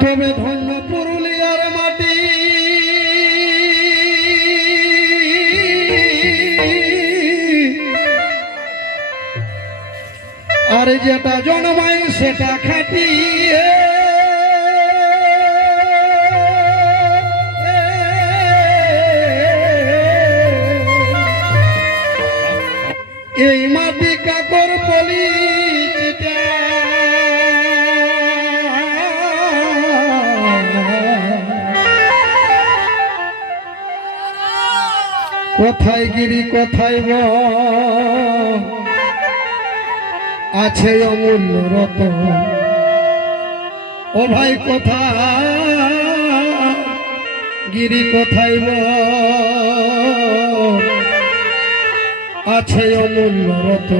তবে ধন্য পুরুলিয়ার মাটি। আর যেটা জন্মায় সেটা খাটিয়ে এই মাটি কাকর পলিচিটা কোথায় গিরি, কোথায় ব? আছে অমূল্য রত। ও ভাই কোথায় গিরি, কোথায় ব? আছে অমূল্য রত।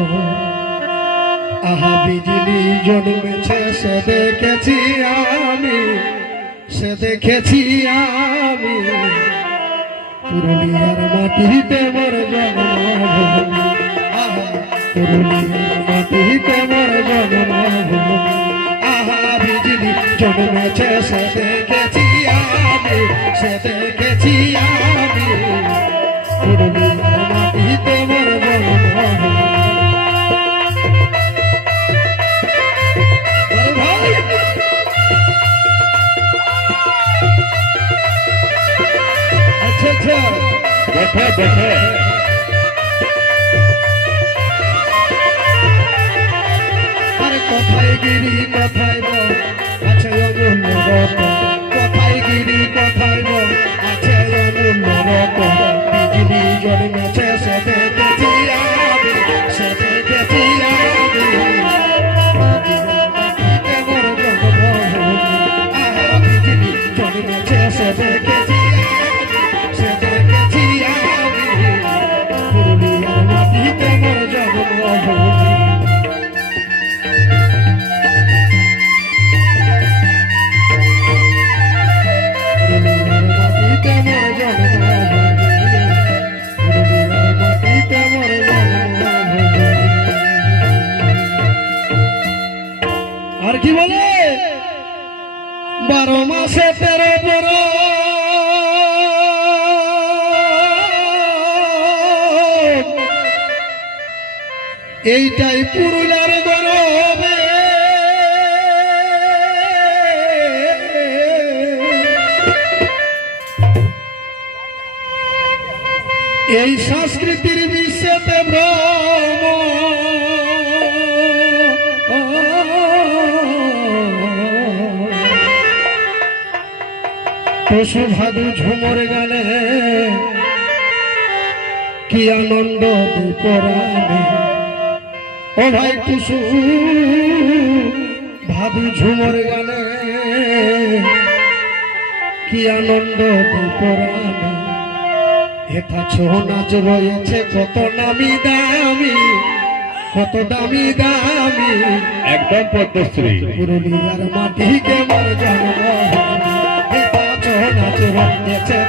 আহা বিজলি জন্মেছে, সে দেখেছি আমি, সে দেখেছি আমি। পুরুলিয়ার মাটিতে মোর জন্মভূমি আহা গিরি কোথায় আছে অমূল্য কি বলে? বারো মাসে তেরো বড়। এইটাই পুরুলিয়ার গরবে। এই সংস্কৃতির বিশ্বতে ভ্রম পশু ভাদু ঝুমর গানে কি আনন্দ ও ভাই টুসু ভাদু ঝুমর গানে কি আনন্দ পরাণে এটা ছো নাচ রয়েছে কত নামি দামি কত দামি দামি। একদম পদ্মশ্রী। পুরুলিয়ার মাটি কেমন জন্ম ছো নাচ রয়েছে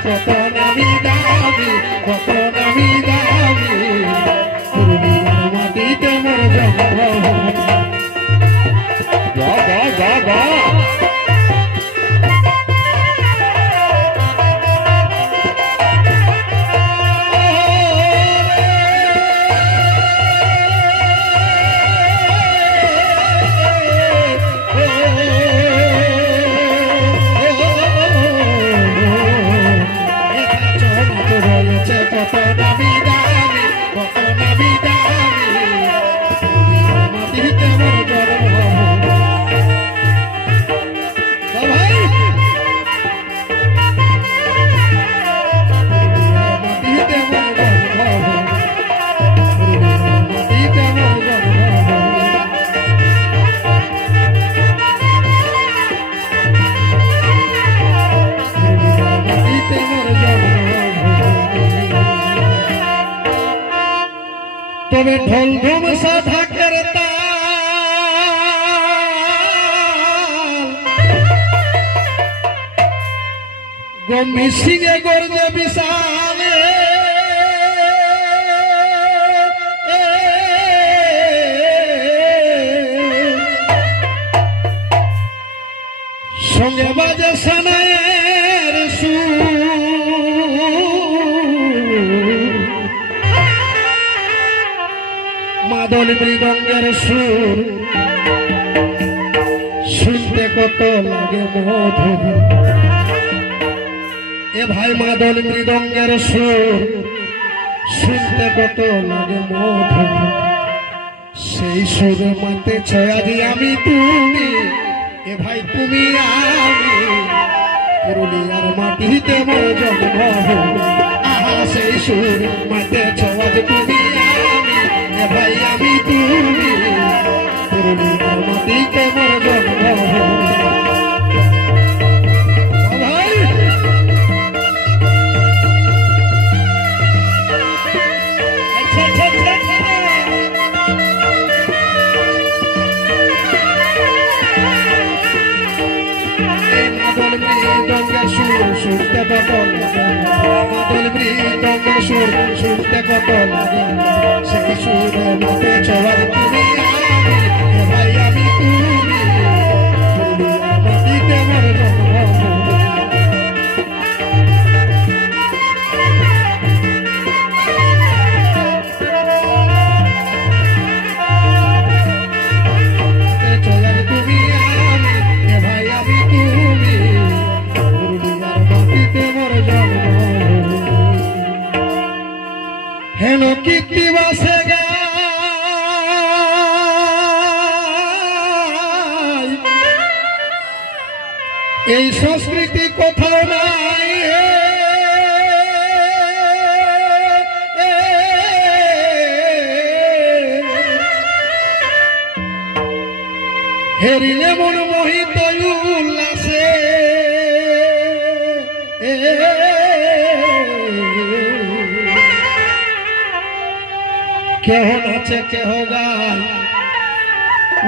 তবে ঢোল ঢোমসা ঢাকের গম্ভী সিংহে গর্জে বিশালে। সঙ্গে বাজে সানায়ের মৃদঙ্গের সুর। শুনতে কত লাগে মধু এ ভাই মাদল মৃদঙ্গের সুর। শুনতে কত লাগে মধু সেই সুর মাতে ছয়াজি আমি তুমি। এ ভাই তুমি আমি। পুরুলিয়ার মাটিতে মোর জন্ম আহা, সেই সুর মাতে ছয়াজ তুমি ভাই আমি তুমি পুরুলিয়ার মাটিতে মোর জন্ম ভাই আচ্ছা আচ্ছা সুর শুনতে কত লাগে সেই সুরের মতে চলার হেন কীর্তি বাসে এই সংস্কৃতি কোথাও নাই। হেরিলে মন মোহিত কেহ নাচে কেহ গায়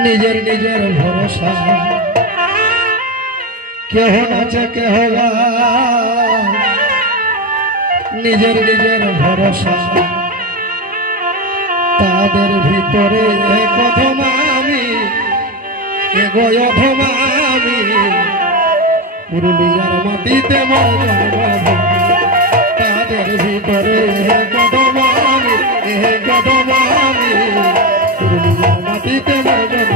নিজের নিজের ভরসা। কেহ নাচে কেহ গায় নিজের নিজের ভরসা। তাদের ভিতরে অধমা আমি অধমা আমি। পুরুলিয়ার মাটিতে তাদের ভিতরে এক আমি। আমি। পুরুলিয়ার মাটিতে মোর